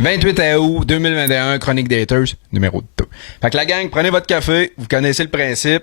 28 août 2021, Chronique des Haters, numéro 2. Fait que la gang, prenez votre café, vous connaissez le principe.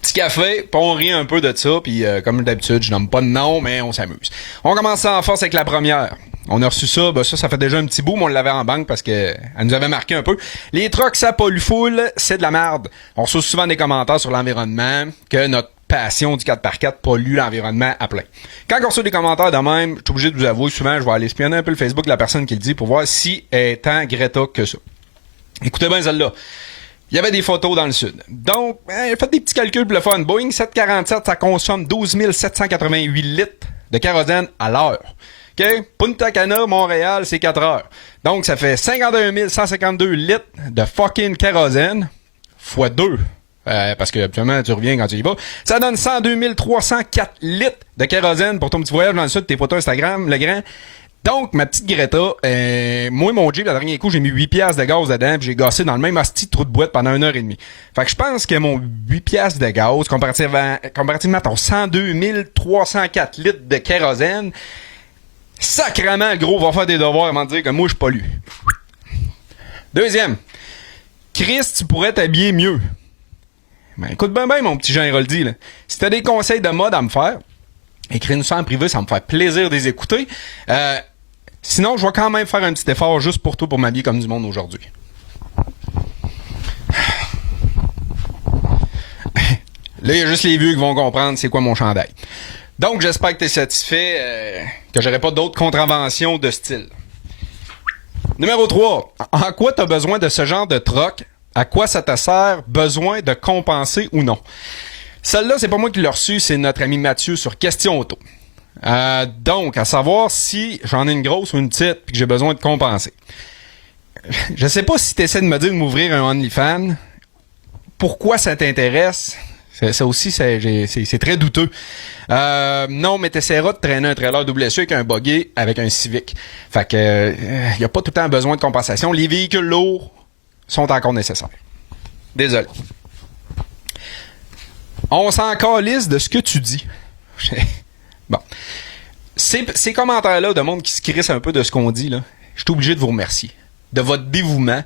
Petit café, puis on rit un peu de ça, puis comme d'habitude, je nomme pas de nom, mais on s'amuse. On commence ça en force avec la première. On a reçu ça, ça fait déjà un petit bout, mais on l'avait en banque parce que elle nous avait marqué un peu. Les trucks, ça pollue full, c'est de la merde. On reçoit souvent des commentaires sur l'environnement, que notre passion du 4x4 pollue l'environnement à plein. Quand on reçoit des commentaires de même, je suis obligé de vous avouer, souvent, je vais aller espionner un peu le Facebook de la personne qui le dit pour voir si elle est tant Greta que ça. Écoutez bien celle-là. Il y avait des photos dans le sud. Donc, faites des petits calculs pour le fun. Boeing 747, ça consomme 12 788 litres de kérosène à l'heure. OK? Punta Cana, Montréal, c'est 4 heures. Donc, ça fait 51 152 litres de fucking kérosène fois 2. Parce que, absolument, tu reviens quand tu y vas. Ça donne 102 304 litres de kérosène pour ton petit voyage dans le sud, tes photos Instagram, le grand. Donc, ma petite Greta, moi, mon Jeep, le dernier coup, j'ai mis 8 piastres de gaz dedans, puis j'ai gassé dans le même asti de trou de boîte pendant 1h30. Fait que je pense que mon 8 piastres de gaz, comparativement à ton 102 304 litres de kérosène, sacrément, le gros va faire des devoirs avant de dire que moi, je pollue. Deuxième. Chris, tu pourrais t'habiller mieux. Ben, écoute bien, mon petit Jean Héroldi, là. Si t'as des conseils de mode à me faire, écris-nous ça en privé, ça me fait plaisir de les écouter. Sinon, je vais quand même faire un petit effort juste pour toi pour m'habiller comme du monde aujourd'hui. Là, il y a juste les vieux qui vont comprendre c'est quoi mon chandail. Donc, j'espère que tu es satisfait, que j'aurai pas d'autres contraventions de style. Numéro 3. En quoi tu as besoin de ce genre de troc? À quoi ça te sert? Besoin de compenser ou non? Celle-là, c'est pas moi qui l'ai reçue, c'est notre ami Mathieu sur Question Auto. Donc, à savoir si j'en ai une grosse ou une petite puis que j'ai besoin de compenser. Je sais pas si tu essaies de me dire de m'ouvrir un OnlyFans. Pourquoi ça t'intéresse? Ça aussi, c'est très douteux. Non, mais t'essaieras de traîner un trailer double SU avec un buggy, avec un Civic. Fait que, y a pas tout le temps besoin de compensation. Les véhicules lourds sont encore nécessaires. Désolé. On s'en calisse de ce que tu dis. Bon. Ces commentaires-là de monde qui se crissent un peu de ce qu'on dit, là, je suis obligé de vous remercier. De votre dévouement,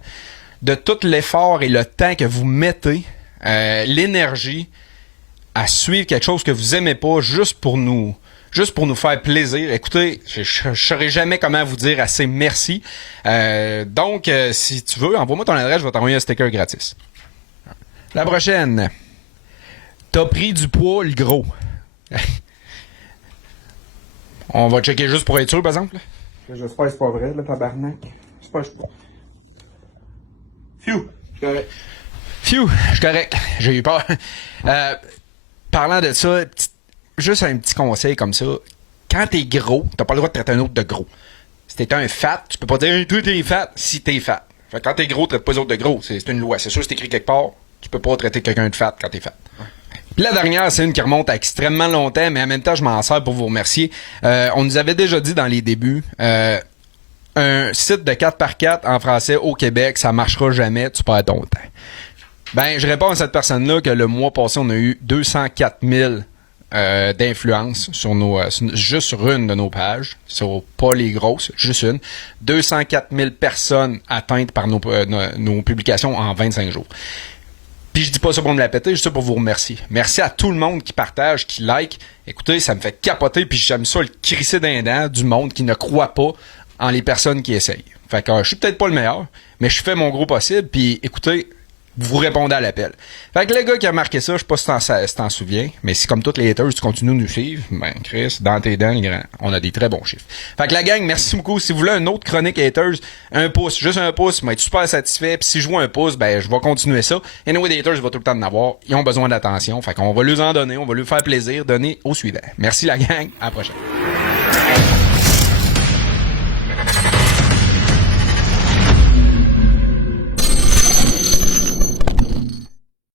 de tout l'effort et le temps que vous mettez, l'énergie à suivre quelque chose que vous aimez pas juste pour nous faire plaisir. Écoutez, je saurais jamais comment vous dire assez merci. Donc, si tu veux, envoie-moi ton adresse, je vais t'envoyer un sticker gratis. La prochaine. T'as pris du poids, le gros. On va checker juste pour être sûr, par exemple. J'espère que c'est pas vrai, là, tabarnak. J'espère que je suis pas. Phew, je suis correct. Phew, je suis correct. J'ai eu peur. Parlant de ça, juste un petit conseil comme ça. Quand t'es gros, t'as pas le droit de traiter un autre de gros. Si t'es un fat, tu peux pas dire toi t'es fat si t'es fat. Fait que quand t'es gros, traite pas les autres de gros. C'est une loi. C'est sûr, c'est écrit quelque part. Tu peux pas traiter quelqu'un de fat quand t'es fat. Puis la dernière, c'est une qui remonte à extrêmement longtemps, mais en même temps, je m'en sers pour vous remercier. On nous avait déjà dit dans les débuts, un site de 4x4 en français au Québec, ça marchera jamais, tu perds ton temps. Ben, je réponds à cette personne-là que le mois passé, on a eu 204 000 d'influence sur juste sur une de nos pages, sur pas les grosses, juste une. 204 000 personnes atteintes par nos publications en 25 jours. Puis je dis pas ça pour me la péter, juste ça pour vous remercier. Merci à tout le monde qui partage, qui like. Écoutez, ça me fait capoter, puis j'aime ça le crisser d'un dent du monde qui ne croit pas en les personnes qui essayent. Fait que je suis peut-être pas le meilleur, mais je fais mon gros possible, puis écoutez, vous répondez à l'appel. Fait que le gars qui a marqué ça, je sais pas si t'en souviens, mais si comme tous les haters, tu continues de nous suivre, ben Chris, dans tes dents, on a des très bons chiffres. Fait que la gang, merci beaucoup. Si vous voulez une autre chronique haters, un pouce, juste un pouce, je vais être super satisfait. Puis si je vois un pouce, ben je vais continuer ça. Anyway, les haters, je vais tout le temps en avoir. Ils ont besoin d'attention. Fait qu'on va leur en donner, on va leur faire plaisir, donner au suivant. Merci la gang, à la prochaine.